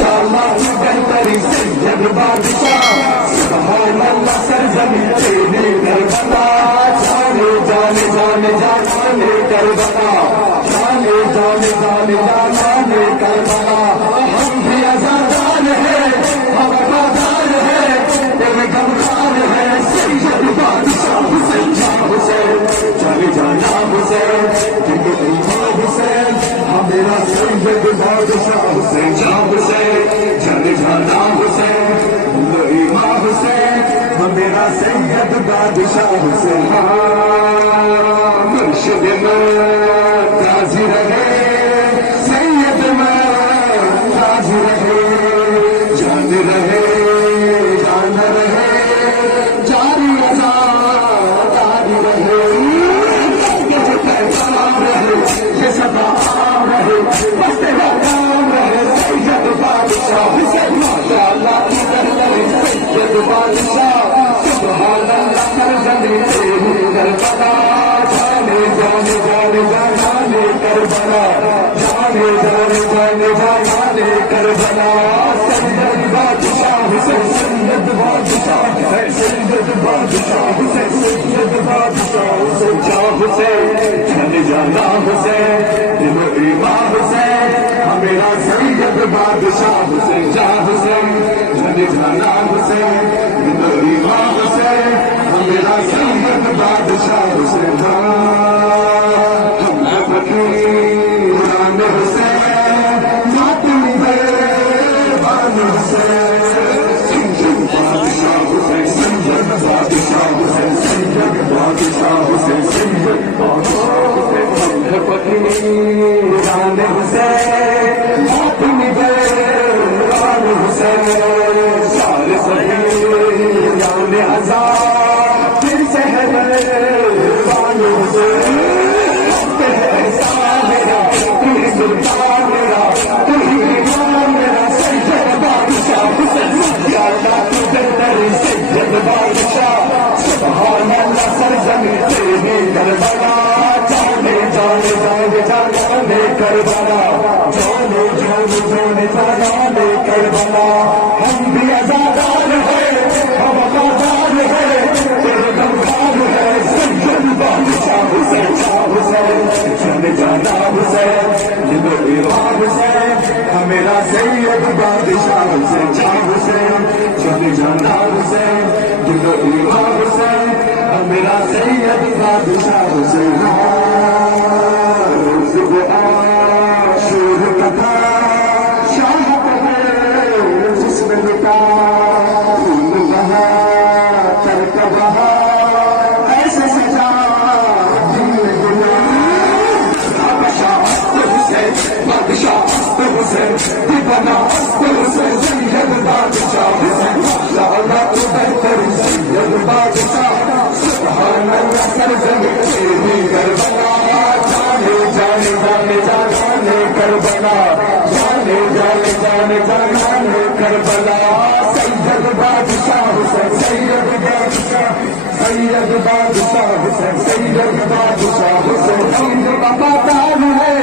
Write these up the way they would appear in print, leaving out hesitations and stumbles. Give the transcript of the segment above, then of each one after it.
ماشاءاللہ تو بہترین سید بادشاہ سبحان اللہ سرزمین تیری کربلا جانے جانے جانے جانے کربلا جانے جانے جانے جانے کربلا ہم بھی آزادان ہیں ہم آبادان ہیں تیرے غمخوار ہیں سید بادشاہ حسین جان حسین چلے جانا حسین امام حسین ہمیرا سید بادشاہ حسین جان حسین چلے جانا حسین امام حسین ہمیرا سید بادشاہ حسین مرشد میں راضی رہے سید میں راضی رہے جان رہے جان رہے جاری رضا جاری رہے یہ پیغام رہے یہ سدا عام رہے بس تیرا کام رہے سید بادشاہ حسین ماشاءاللہ کی بہترین سید بادشاہ سبحان اللہ سرزمین تیری کربلا جانے جانے جانے جانے کربلا جانے جانے جانے جانے کربلا سید بادشاہ حسین سید بادشاہ حسین سید بادشاہ حسین سید بادشاہ حسین جان حسین چلے جانا حسین دل و ایمان حسین ہمیرا سید بادشاہ حسین جان حسین چلے جانا حسین دل و ایمان حسین ہمیرا سید بادشاہ حسین ہم فقیر غلام حسین ماتم بان حسین سید بادشاہ حسین سید بادشاہ حسین سید بادشاہ حسین سید بادشاہ حسین ہم فقیر غلام حسین ماتم بان حسین سارے صغیر یان عذاب پھر سے ہے بان حسین احسان میرا تیری سلطان میرا تیری ایمان میرا سید بادشاہ حسین ماشاءاللہ تو بہترین سید بادشاہ سبحان اللہ سرزمین تیری کربلا جانے جانے جانے جانے کربلا جانے جانے جانے جانے کربلا ہم بھی آزادان ہیں ہم آبادان ہیں تیرے غمخوار ہیں سید بادشاہ حسین شاہ حسین چلے جانا حسین دل و ایمان حسین ہمیرا سید بادشاہ حسین شاہ حسین چلے جانا حسین دل و ایمان حسین ہمیرا سید بادشاہ حسین شور کتھا شاہ کہے جس میں لٹا خون بہا ترک بہا ایسے سجا دل گنا بادشاہ حسین بادشاہ حسین دیوانا حسین سید بادشاہ حسین ماشاءاللہ تو بہترین سید بادشاہ سبحان اللہ سرزمین تیری کربلا جانے جانے جانے جانے کربلا جانے جانے جانے جانے کربلا سید بادشاہ حسین سید بادشاہ سید بادشاہ حسین سید بادشاہ حسین ہم وفادار ہیں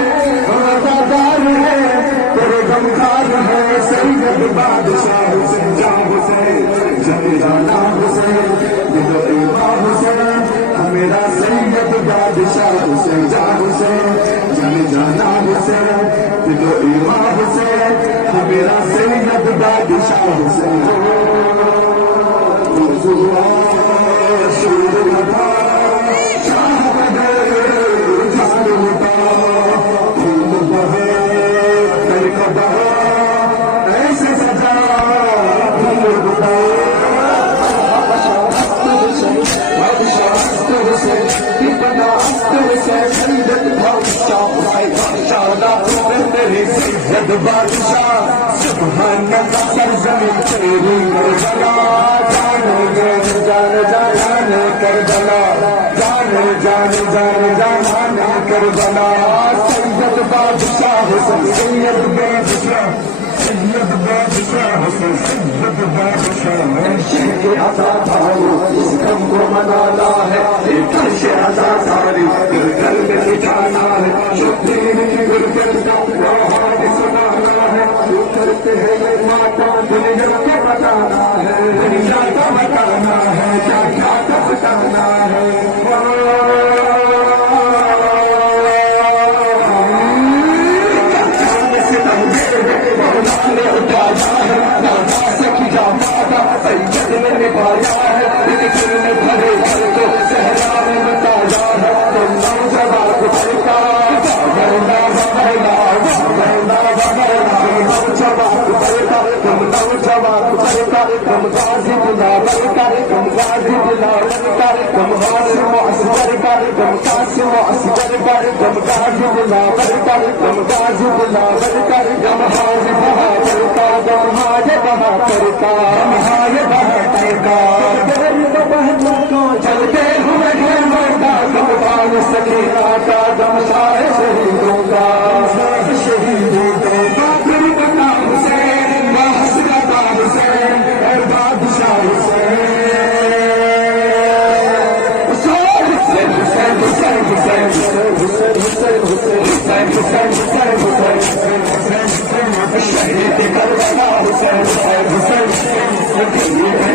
وفادار ہیں تیرے غمخوار ہیں سید بادشاہ حسین جان حسین چلے جانا حسین دل و ایمان حسین ہمیرا سید بادشاہ حسین جان حسین چلے جانا حسین دل و ایمان حسین ہمیرا سید بادشاہ حسین شور لگا شاہ بنے جان لٹا خون بہے ترک بہا ایسے سجا دل گنا سید بادشاہ سبحان اللہ سرزمین تیری کربلا جانے جانے جانے کربلا جانے جانے جانے جانے کربلا سید بادشاہ حسین سید بادشاہ سید بادشاہ حسین سید بادشاہ عرشے کے آزاد اس غم کو منانا ہے ایک عرش آزاد ساری گھر میں بٹھانا ہے جو دین کی غربت کا سنانا ہے تیرے ماتا دنیا کو بتانا ہے دنیا کو بتانا ہے کیا کیا تو بتانا ہے چلتے ہوئے سکینہ کا دمسار شہیدوں کا شہیدوں کا باقی بتا حسین حسرت حسین اے بادشاہ حسین شہید کربلا حسین حسین